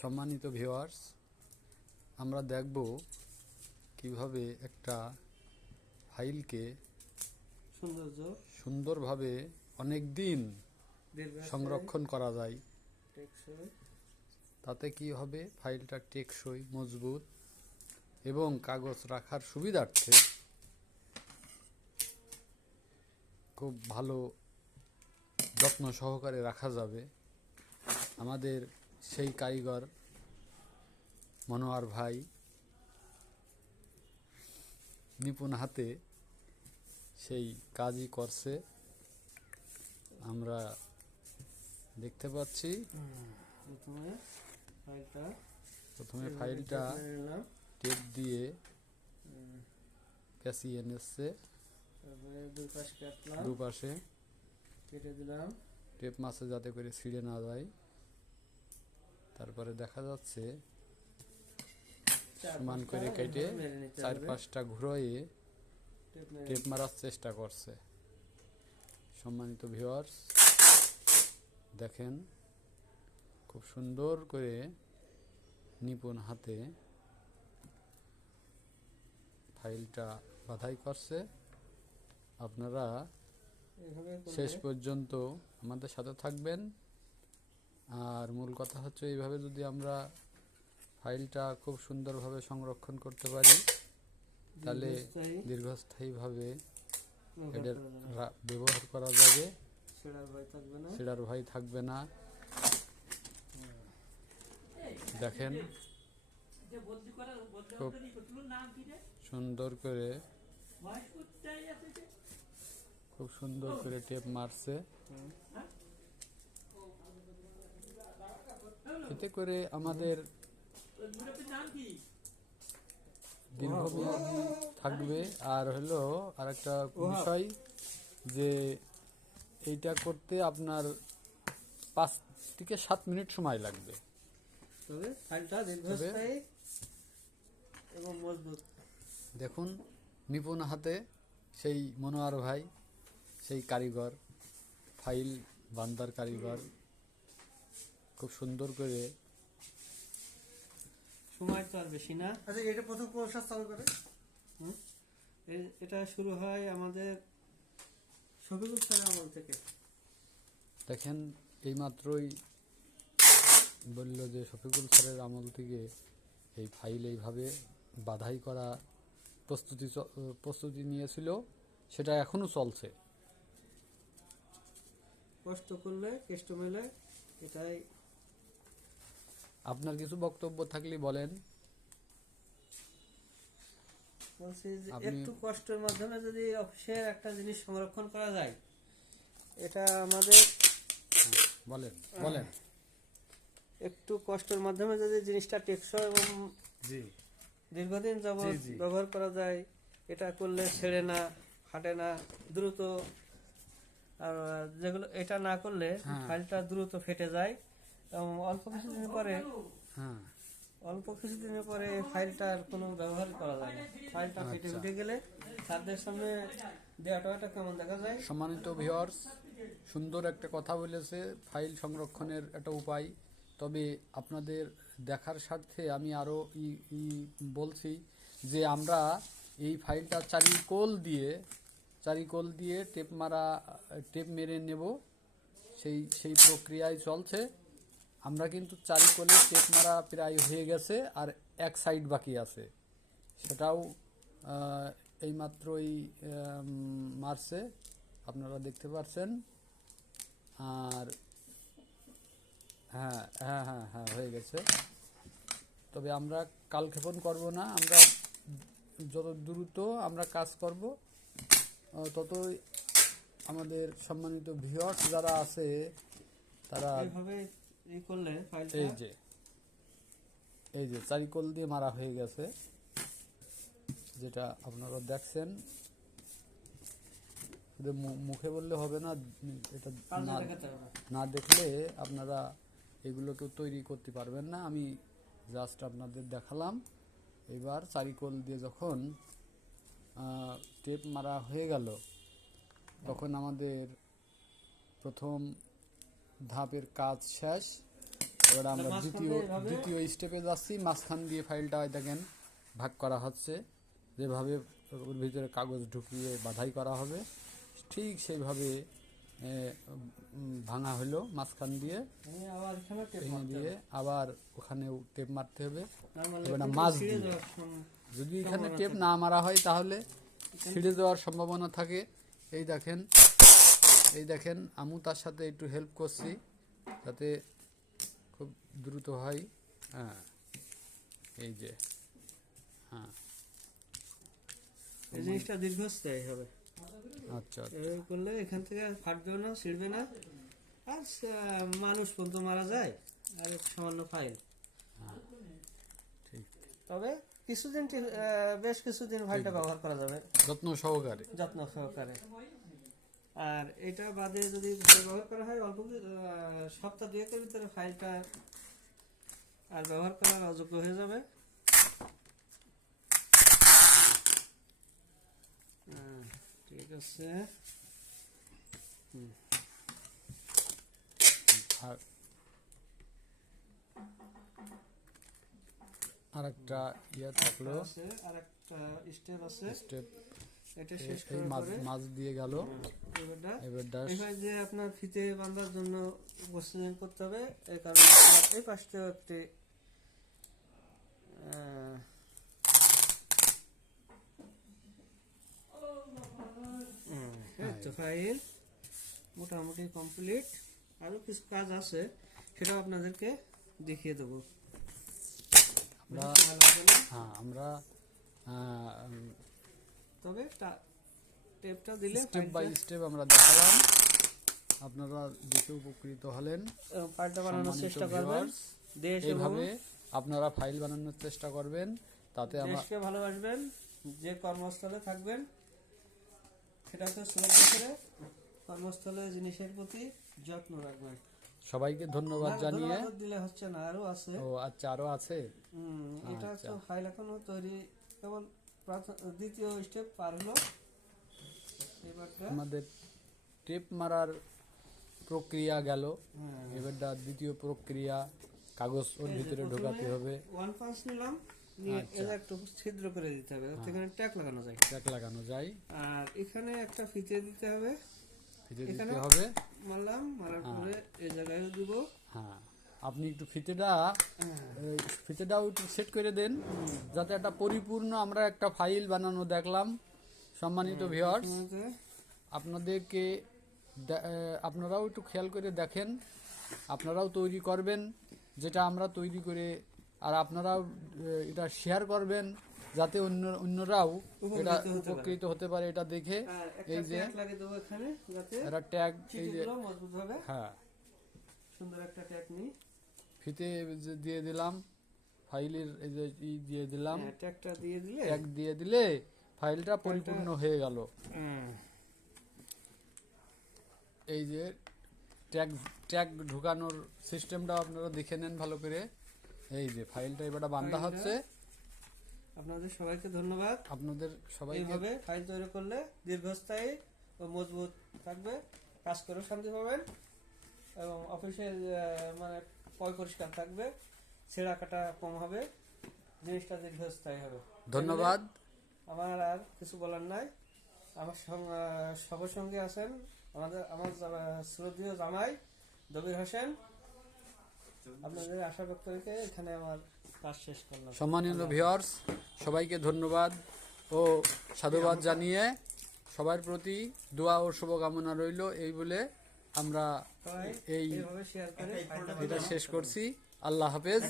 সম্মানিত ভিউয়ার্স আমরা দেখব কীভাবে একটা ফাইলকে সৌন্দর্য সুন্দরভাবে অনেক দিন সংরক্ষণ করা যায়। তাতে কি হবে? ফাইলটা টেকসই মজবুত এবং কাগজ রাখার সুবিধার্থে খুব ভালো যত্ন সহকারে রাখা যাবে। আমাদের সেই কারিগর মনোয়ার ভাই নিপুণ হাতে সেই কাজই করছে। আমরা দেখতে পাচ্ছি। প্রথমে ফাইলটা টেপ দিয়ে পেঁচিয়ে নিচ্ছে। দুপাশে কেটে দিলাম। টেপ মাছে যাতে করে ছিঁড়ে না যায়। তারপরে দেখা যাচ্ছে সমান করে কেটে চার পাঁচটা ঘুরোয়ে টেপ মারার চেষ্টা করছে। সম্মানিত ভিউয়ার্স দেখেন খুব সুন্দর করে নিপুণ হাতে ফাইলটা বাধাই করছে। আপনারা শেষ পর্যন্ত আমাদের সাথে থাকবেন। আর মূল কথা হচ্ছে এইভাবে যদি আমরা ফাইলটা খুব সুন্দরভাবে সংরক্ষণ করতে পারি তাহলে দীর্ঘস্থায়ীভাবে ব্যবহার এটার করা যাবে। রা- ব্যবহার করা যাবে। ছেঁড়ার ভয় থাকবে না। সেটার ভয় থাকবে না। দেখেন খুব- সুন্দর করে খুব সুন্দর করে টেপ মারছে। এতে করে আমাদের দীর্ঘমেয়াদী থাকবে। আর হলো আর একটা বিষয় যে এইটা করতে আপনার পাঁচ থেকে সাত মিনিট সময় লাগবে। দেখুন নিপুণ হাতে সেই মনোয়ার ভাই সেই কারিগর ফাইল বান্দার কারিগর খুব সুন্দর করে। সময় তো আর বেশি না। আচ্ছা এটা প্রথম কোন চালু করে? এটা শুরু হয় আমাদের শফিকুল স্যারের আমল থেকে। দেখেন এইমাত্রই বলল যে শফিকুল স্যারের আমল থেকে এই ফাইল এইভাবে বাধাই করা প্রস্তুতি চ- প্রস্তুতি নিয়েছিল সেটা এখনও চলছে। কষ্ট করলে কেষ্ট মেলে এটাই আপনার কিছু বক্তব্য থাকলে বলেন বলছি যে একটু কষ্টের মাধ্যমে যদি অফিসের একটা জিনিস সংরক্ষণ করা যায় এটা আমাদের বলেন বলেন একটু কষ্টের মাধ্যমে যদি জিনিসটা টেকসই এবং জি দীর্ঘদিন যাবৎ জি। ব্যবহার করা যায় এটা করলে ছেড়ে না ফাটে না দ্রুত আর যেগুলো এটা না করলে হ্যাঁ। ফাইলটা দ্রুত ফেটে যায় অল্প কিছুদিন পরে হ্যাঁ। অল্প কিছুদিনের পরে এই ফাইলটার কোনো ব্যবহার করা যায় না। ফাইলটা ফেটে আচ্ছা। উঠে গেলে তাদের সামনে দেওয়াটা একটা কেমন দেখা যায়? সম্মানিত ভিওর্স সুন্দর একটা কথা বলেছে ফাইল সংরক্ষণের একটা উপায়। তবে আপনাদের দেখার স্বার্থে আমি আরও বলছি যে আমরা এই ফাইলটা চারিকোল দিয়ে চারিকোল দিয়ে টেপ মারা টেপ মেরে নেব। সেই সেই প্রক্রিয়ায় চলছে। আমরা কিন্তু চারি চারিকোলে চেক মারা প্রায় হয়ে গেছে আর এক সাইড বাকি আছে। সেটাও এইমাত্রই মারছে। আপনারা দেখতে পাচ্ছেন আর হ্যাঁ হ্যাঁ হ্যাঁ হ্যাঁ হয়ে গেছে। তবে আমরা কালক্ষেপণ করব না। আমরা যত দ্রুত আমরা কাজ করব ততই আমাদের সম্মানিত ভিউয়ার্স যারা আছে, তারা এইভাবে ই করলে ফাইলটা এই যে। এই যে চারিকোল দিয়ে মারা হয়ে গেছে। যেটা আপনারা দেখছেন। শুধু মুখে বললে হবে না এটা না না। দেখলে আপনারা এগুলোকে তৈরি করতে পারবেন না। আমি জাস্ট আপনাদের দেখালাম। এবার চারিকোল দিয়ে যখন টেপ মারা হয়ে গেল তখন আমাদের প্রথম ধাপের কাজ শেষ। এবার আমরা দ্বিতীয় দ্বিতীয় স্টেপে যাচ্ছি। মাঝখান দিয়ে ফাইলটা দেখেন ভাগ করা হচ্ছে। যেভাবে ওর ভিতরে কাগজ ঢুকিয়ে বাধাই করা হবে ঠিক সেইভাবে ভাঙা হলো মাঝখান দিয়ে। আবার ভেঙে দিয়ে আবার ওখানেও টেপ মারতে হবে। হবে। না এবার না মাছ দিয়ে। যদি এখানে টেপ না মারা হয় তাহলে ছিঁড়ে যাওয়ার সম্ভাবনা থাকে। এই দেখেন এই দেখেন আমু তার সাথে একটু হেল্প করছি যাতে খুব দ্রুত হয়। হ্যাঁ এই যে হ্যাঁ। এই জিনিসটা দীর্ঘস্থায়ী হবে। আচ্ছা এভাবে করলে এখান থেকে আর ফাটবেও না ছিঁড়বে না। আর মানুষ পর্যন্ত মারা যায় আর সামান্য ফাইল ঠিক। তবে কিছুদিন বেশ কিছুদিন ফাইলটা ব্যবহার করা যাবে। যত্ন সহকারে। যত্ন সহকারে। আর এটা বাদে যদি ব্যবহার করা হয় অল্প সপ্তাহ দুয়েকের ভিতরে ফাইলটা আর ব্যবহার করার অযোগ্য হয়ে যাবে। ঠিক আছে। আর একটা ইয়ে থাকল। আছে আর একটা স্টেপ আছে। স্টেপ এটা শেষ করার মাছ মাছ দিয়ে গেল। এবারটা এবার যে আপনার ফিতে বাঁধার জন্য প্রস্তুতি করতে হবে এই কারণে এই পাশটাও একটি তো ফাইল মোটামুটি কমপ্লিট আরও কিছু কাজ আছে সেটাও আপনাদেরকে দেখিয়ে দেবো। আমরা হ্যাঁ আমরা তবে টেপটা দিলে স্টেপ বাই স্টেপ আমরা দেখালাম। আপনারা দেখে উপকৃত হলেন। ফাইলটা বানানোর চেষ্টা করবেন। দেশ এইভাবে আপনারা ফাইল বানানোর চেষ্টা করবেন। তাতে আমরা দেশকে ভালোবাসবেন যে কর্মস্থলে থাকবেন সেটাকে সুরক্ষা করে কর্মস্থলে জিনিসের প্রতি যত্ন রাখবেন। সবাইকে ধন্যবাদ জানিয়ে। দিলে হচ্ছে না আরও আছে। ও আচ্ছা আরও আছে? এটা আচ্ছা। তো ফাইল এখনও তৈরি কেবল দ্বিতীয় স্টেপ পার হলো এবারটা। আমাদের টেপ মারার প্রক্রিয়া গেল। হ্যাঁ, এবারটা দ্বিতীয় প্রক্রিয়া কাগজ ওর ভিতরে ঢোকাতে হবে। ওয়ান পাঁচ নিলাম নিয়ে আচ্ছা। এটা একটু ছিদ্র করে দিতে হবে এখানে ট্যাগ লাগানো যায়। ট্যাক লাগানো যায়। আর এখানে একটা ফিতে দিতে হবে। ফিতে দিতে হবে। মারলাম মারার হ্যাঁ। পরে এই জায়গায় দিব। হ্যাঁ। আপনি একটু ফিতেটা হ্যাঁ ফিতেটাও একটু সেট করে দেন যাতে একটা পরিপূর্ণ আমরা একটা ফাইল বানানো দেখলাম সম্মানিত সময়তে আপনাদেরকে আপনারাও একটু খেয়াল করে দেখেন আপনারাও তৈরি করবেন যেটা আমরা তৈরি করে আর আপনারাও এটা শেয়ার করবেন যাতে অন্য অন্যরাও এটা উপকৃত হতে পারে। এটা দেখে। এই যে এরা ট্যাগ এই যে হ্যাঁ। সুন্দর একটা ট্যাগ নিই। ফিতে দিয়ে দিলাম ফাইলের এই যে ই দিয়ে দিলাম ট্যাগটা দিয়ে দিলে? ট্যাগ দিয়ে দিলে ফাইলটা পরিপূর্ণ হয়ে গেল। হ্যাঁ, এই যে ট্যাগ ট্যাগ ঢুকানোর সিস্টেমটা আপনারা দেখে নেন ভালো করে। এই যে ফাইলটা এবার বান্ধা হচ্ছে। আপনাদের সবাইকে ধন্যবাদ। আপনাদের সবাই এইভাবে ফাইল তৈরি করলে দীর্ঘস্থায়ী ও মজবুত থাকবে। কাজ করে শান্তি পাবেন। এবং অফিসের মানে পরিষ্কার থাকবে ছেঁড়া কাটা কম হবে জিনিসটা দীর্ঘস্থায়ী হবে। ধন্যবাদ। আমার আর কিছু বলার নাই। আমার সঙ্গে সবার সঙ্গে আছেন আমাদের আমার শ্রদ্ধেয় জামাই দবির হোসেন। আপনাদের আশা ব্যক্ত রেখে এখানে আমার কাজ শেষ করলাম। সম্মানীয় ভিউয়ার্স সবাইকে ধন্যবাদ ও সাধুবাদ জানিয়ে সবার প্রতি দোয়া ও শুভকামনা রইল এই বলে আমরা এই এইভাবে শেয়ার করে এটা শেষ করছি। আল্লাহ হাফেজ।